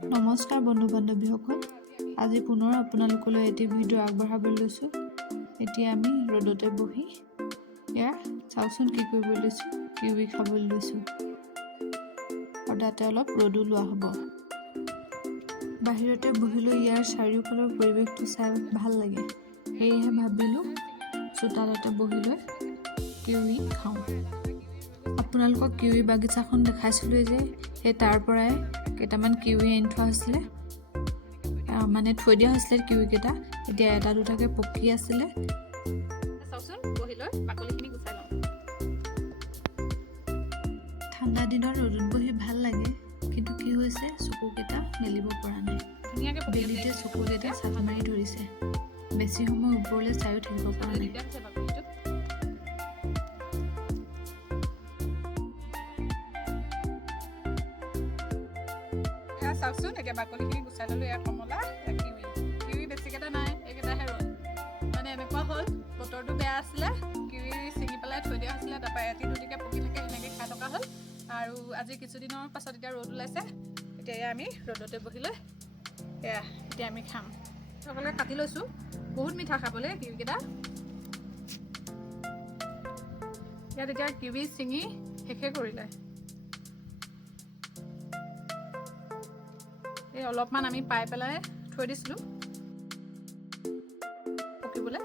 নমস্কাৰ বন্ধু বান্ধৱীসকল, আজি পুনৰ আপোনালোকলৈ এটি ভিডিঅ' আগবঢ়াবলৈ লৈছোঁ। এতিয়া আমি ৰ'দতে বহি এয়া চাওকচোন কি কৰিব লৈছোঁ, কিৱি খাবলৈ লৈছোঁ আৰু তাতে অলপ ৰ'দো লোৱা হ'ব। বাহিৰতে বহিলৈ ইয়াৰ চাৰিওফালৰ পৰিৱেশটো চাই ভাল লাগে, সেয়েহে ভাবিলোঁ চোতালতে বহিলৈ কিৱি খাওঁ। আপোনালোকক কিৱি বাগিচাখন দেখাইছিলোঁ যে সেই তাৰ পৰাই কেইটামান কিৱি আনি থোৱা হৈছিলে, মানে থৈ দিয়া হৈছিলে কিৱিকেইটা। এতিয়া এটা দুটাকৈ পকি আছিলে। ঠাণ্ডা দিনত ৰ'দত বহি ভাল লাগে, কিন্তু কি হৈছে চকুকেইটা মেলিব পৰা নাই। বেলিতে চকুকেইটা চাট মাৰি ধৰিছে, বেছি সময় ওপৰলৈ চায়ো থাকিব পৰা নাই। চাওকচোন এতিয়া বাকলিখিনি গুচাই ল'লোঁ। এয়া কমলা, এয়া কিৱি বেছিকেইটা নাই, এইকেইটাহে ৰ'ল। মানে এনেকুৱা হ'ল বতৰটো বেয়া আছিলে, কিৱি ছিঙি পেলাই থৈ দিয়া হৈছিলে, তাৰপৰা এটি দুটিকৈ পকি থাকে, সেনেকৈ খাই থকা হ'ল। আৰু আজি কিছুদিনৰ পাছত এতিয়া ৰ'দ ওলাইছে, এতিয়া এয়া আমি ৰ'দতে বহি লৈ এয়া এতিয়া আমি খাম। সকলোৱে কাটি লৈছোঁ, বহুত মিঠা খাবলৈ কিৱিকেইটা। ইয়াত এতিয়া কিৱি ছিঙি শেষে কৰিলে। এই অলপমান আমি পাই পেলাই থৈ দিছিলোঁ পকিবলৈ।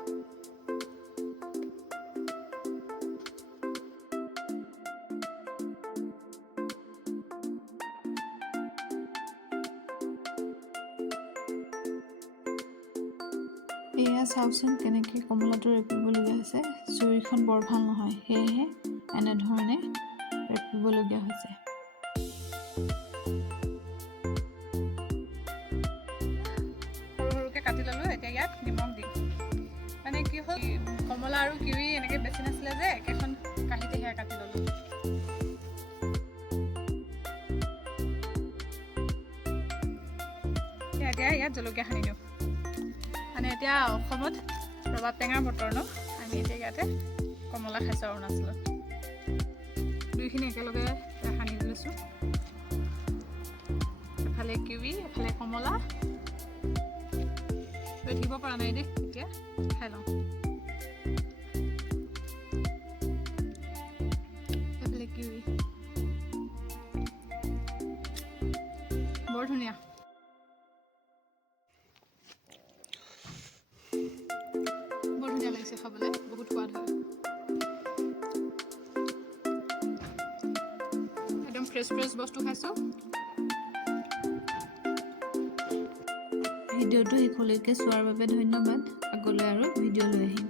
এয়া চাওকচোন কেনেকৈ কমলাটো ৰেপিবলগীয়া হৈছে। চুৰিখন বৰ ভাল নহয়, সেয়েহে এনেধৰণে ৰেপিবলগীয়া হৈছে। কাটি ল'লোঁ। এতিয়া ইয়াত নিমখ দিম। মানে কি হ'ল কমলা আৰু কিৱি এনেকৈ বেছি নাছিলে যে একেখন কাঁহীতে সেয়া কাটি ল'লোঁ। এতিয়া ইয়াত জলকীয়া সানি দিওঁ। মানে এতিয়া অসমত ৰবাব টেঙাৰ বতৰ ন, আমি এতিয়া ইয়াতে কমলা খাইছোঁ অৰুণাচলত। দুইখিনি একেলগে সানি লৈছোঁ। এফালে কিৱি, এফালে কমলা। থাকিব পৰা নাই দেই, এতিয়া খাই লওঁ। এইফালে কিৱি বৰ ধুনীয়া, বৰ ধুনীয়া লাগিছে খাবলৈ, বহুত সোৱাদ হয়। একদম ফ্ৰেছ বস্তু খাইছোঁ। ভিডিঅ'টো শেষলৈকে চোৱাৰ বাবে ধন্যবাদ। আগলৈ আৰু ভিডিঅ' লৈ আহিম।